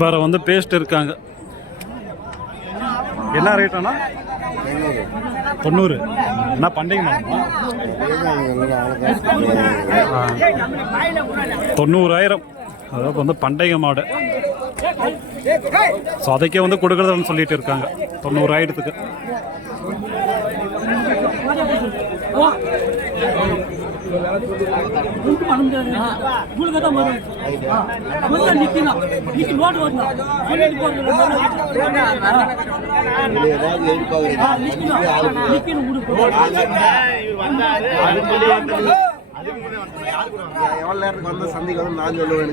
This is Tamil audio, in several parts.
வேற வந்து பேஸ்ட் இருக்காங்க. என்ன ரேட்டானா 90? என்ன பண்டிகை மாதமா? 90,000. அதாவது வந்து பண்டிகை மாடு. ஸோ அதைக்கே வந்து கொடுக்குறதுன்னு சொல்லிட்டு இருக்காங்க 90,000க்கு. எவ்வளவு நேரத்துக்கு வந்து சந்தைக்கு வந்து நான் சொல்லுவேன்.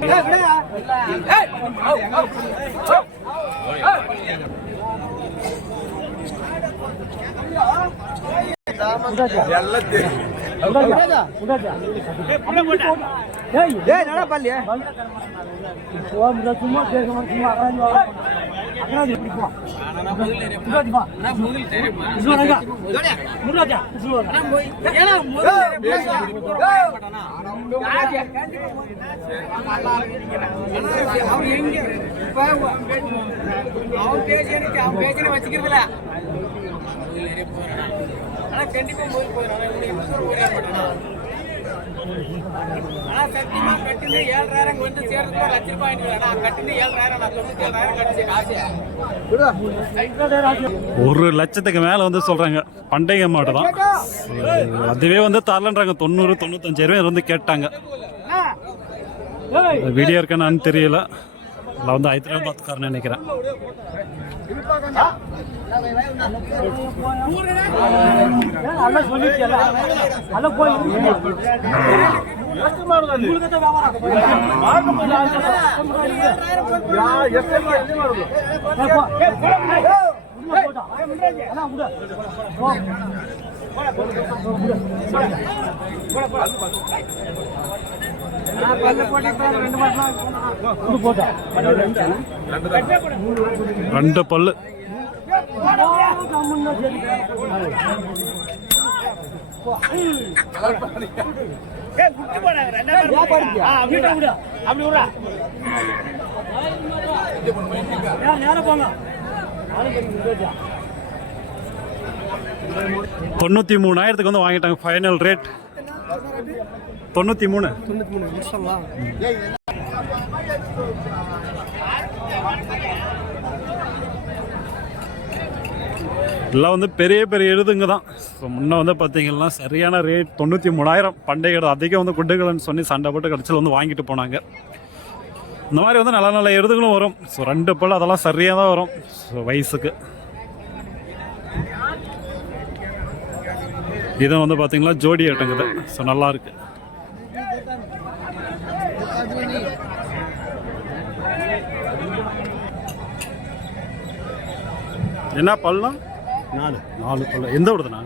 வச்சுக்கிறதுல கண்டிப்பா சத்தியமா கட்டினு 7,000 வந்து சேர்ந்து லட்ச ரூபாய் கட்டினு 7,000 நான் 97,000 கட்டிச்சு காசு. 1,00,000க்கு மேல வந்து சொல்றாங்க. பண்டிகை மாடு தான். அதுவே வந்து தரலன்றாங்க. 90-95,000 வந்து கேட்டாங்க. வீடியோ இருக்கான்னு தெரியல. நான் வந்து ஹைதராபாத்காரன்னு நினைக்கிறேன். ரெண்டு பல்லு $93,000 வந்து வாங்கிட்டாங்க. Final rate 93. எல்லாம் வந்து பெரிய பெரிய எருதுங்க தான். ஸோ முன்னே வந்து பார்த்தீங்கன்னா சரியான ரேட் 93,000. பண்டைய அதிகம் வந்து குட்டுகள்னு சொல்லி சண்டை போட்டு கடைசியில் வந்து வாங்கிட்டு போனாங்க. இந்த மாதிரி வந்து நல்ல நல்ல எருதுகளும் வரும். ஸோ 2 பல் அதெல்லாம் சரியாக தான் வரும். ஸோ வயசுக்கு இதுவும் வந்து பார்த்தீங்கன்னா ஜோடி ஆட்டங்குது. ஸோ நல்லா இருக்கு. என்ன பல்லாம்? 4 பல்லு. எந்த ஊருதுண்ணா?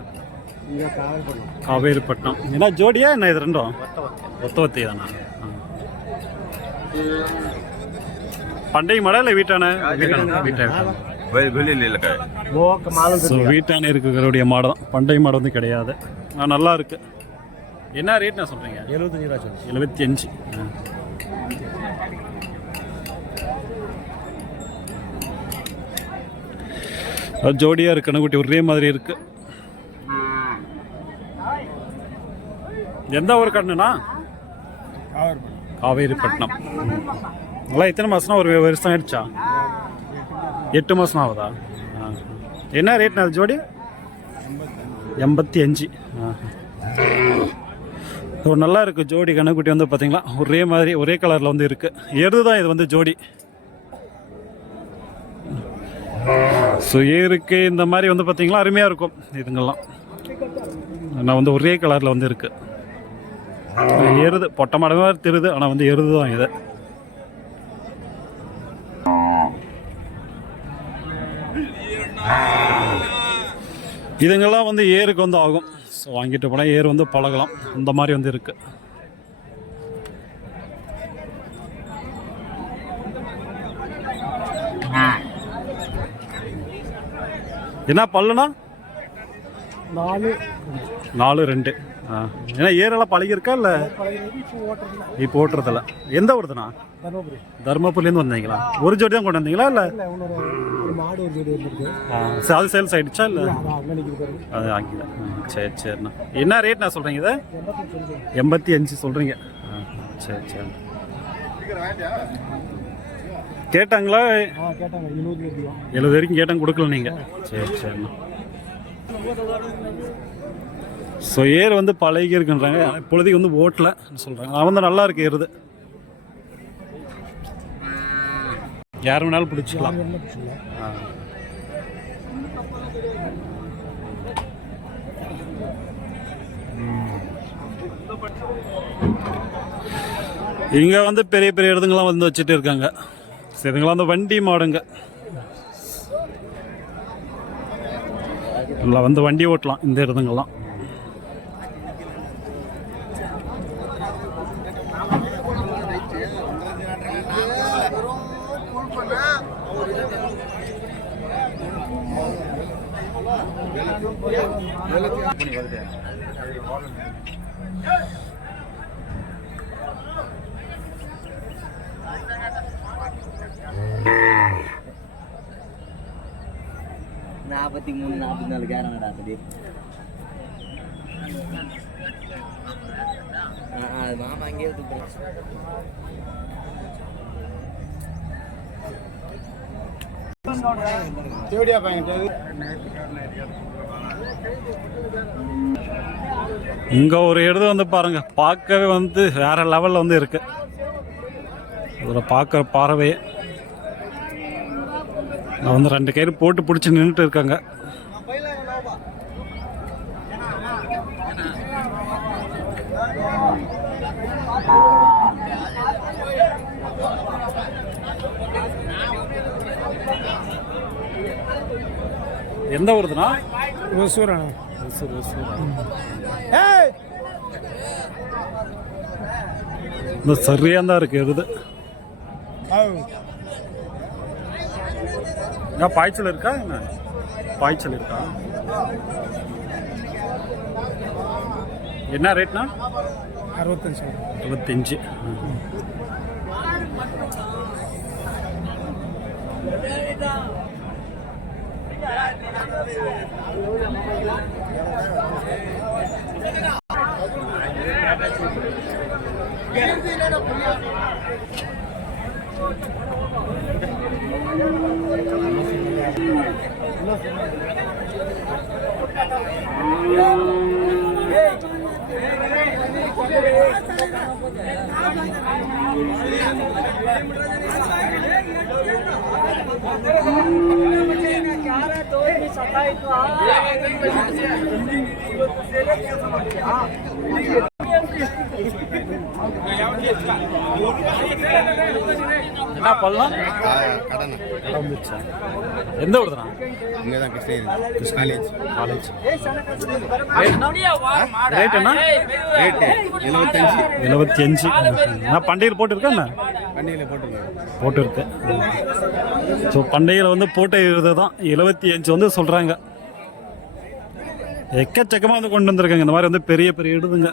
காவேரிப்பட்டினம். என்ன ஜோடியா என்ன இது ரெண்டும்? ஒத்தவத்தி தானா? பண்டிகை மாடா இல்லை வீட்டான? வீட்டான இருக்கிற மாடு தான். பண்டிகை மாடு வந்து கிடையாது. நல்லா இருக்கு. என்ன ரேட் நான் சொல்றீங்க? 75. ஜோடியா இருக்கு. கணக்குட்டி ஒரே மாதிரி இருக்கு. எந்த ஊர் கண்ணுனா? காவேரிப்பட்டினம். நல்லா எத்தனை மாசம்னா? ஒரு வருஷம் ஆயிடுச்சா? 8 மாசம் ஆகுதா? என்ன ரேட்னா அது ஜோடி? 85. நல்லா இருக்கு ஜோடி. கணக்குட்டி வந்து பார்த்தீங்களா ஒரே மாதிரி ஒரே கலரில் வந்து இருக்கு. எருது தான் இது வந்து ஜோடி. ஸோ ஏருக்கு இந்த மாதிரி வந்து பார்த்தீங்களா அருமையாக இருக்கும் இதுங்கெல்லாம். நான் வந்து ஒரே கலரில் வந்து இருக்கு. எருது பொட்டை மாடு மாதிரி தெரியுது, ஆனால் வந்து எருது தான் இது. இதுங்கெல்லாம் வந்து ஏருக்கு வந்து ஆகும். ஸோ வாங்கிட்டு போனால் ஏர் வந்து பழகலாம், அந்த மாதிரி வந்து இருக்கு. என்ன பல்லுனா 4 2. ஏன்னா ஏரெல்லாம் பழகிருக்கா இல்லை இப்போ ஓட்டுறதில்ல? எந்த ஊருதுண்ணா? தர்மபுரிலேருந்து வந்தீங்களா? ஒரு ஜோடி தான் கொண்டு வந்தீங்களா இல்லை? சரி, அது சேல்ஸ் ஆகிடுச்சா இல்லை? அது ஆகில. சரி சரிண்ணா. என்ன ரேட்ண்ணா சொல்கிறீங்க இதை? 85 சொல்கிறீங்க. சரி சரி. கேட்டாங்களா? 70 வரைக்கும் கேட்டாங்க, கொடுக்கல நீங்கள்? சரி சரிண்ணா. ஸோ ஏர் வந்து பழகி இருக்குன்றாங்க, இப்பொழுதைக்கு வந்து ஓட்டல சொல்கிறாங்க. அவன் வந்து நல்லா இருக்கு ஏறுது, யார் வேணாலும் பிடிச்சிக்கலாம். இங்கே வந்து பெரிய பெரிய இடத்துங்கெல்லாம் வந்து வச்சுட்டு இருக்காங்க. சரி, இதுங்களாம் வந்து வண்டி மாடுங்க, இல்லை வந்து வண்டி ஓட்டலாம் இந்த இடத்துங்கெல்லாம். நாற்பத்தி 44 கேரங்கடா அப்படி. அது மாமா அங்கேயே இங்க ஒரு இடது வந்து பாருங்க, பார்க்கவே வந்து வேற லெவல்ல வந்து இருக்கு. இதுல பார்க்குற பார்வையே நான் வந்து 2 கயிறு போட்டு பிடிச்சி நின்றுட்டு இருக்காங்க. எந்த ஊருதுண்ணா? இந்த சரியா தான் இருக்கு எருது. பாய்ச்சல் இருக்கா? என்ன பாய்ச்சல் இருக்கா? என்ன ரேட்னா? 65. என்ன பண்ணலாம்? எந்த ஊருதுண்ணா? இங்கே தான் கிருஷ்ணகிரி காலேஜ். ரேட் என்ன? ரேட்டு 75. நான் பண்டையில் போட்டிருக்கேன். என்ன வண்டியில் போட்டிருக்கு? ஸோ பண்டையில் வந்து போட்ட இது தான் 75 வந்து சொல்கிறாங்க. எக்கச்சக்கமாக வந்து கொண்டு வந்திருக்காங்க இந்த மாதிரி வந்து பெரிய பெரிய இடுதுங்க.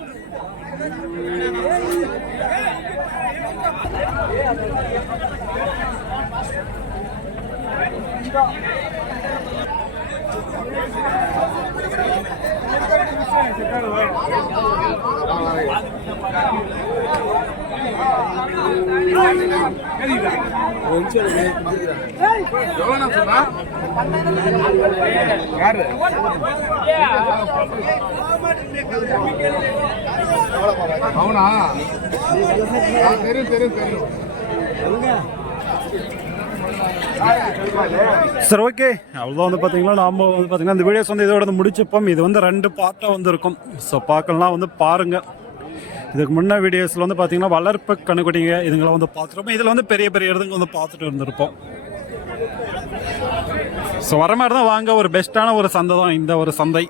అవునా? தெரியும். சரி, ஓகே. அவ்வளோதான் வந்து பார்த்தீங்கன்னா நாம் வந்து பார்த்தீங்கன்னா இந்த வீடியோஸ் வந்து இதோட முடிச்சப்போம். இது வந்து 2 பார்ட்டாக வந்து இருக்கும். ஸோ பார்க்கலாம் வந்து பாருங்கள். இதுக்கு முன்ன வீடியோஸில் வந்து பார்த்தீங்கன்னா வளர்ப்பு கண்ணுக்குட்டிங்க இதுங்களை வந்து பார்த்துருப்போம். இதில் வந்து பெரிய பெரிய எருதுங்க வந்து பார்த்துட்டு இருந்திருப்போம். ஸோ வர மாதிரி தான் வாங்க, ஒரு பெஸ்ட்டான ஒரு சந்தை தான் இந்த ஒரு சந்தை.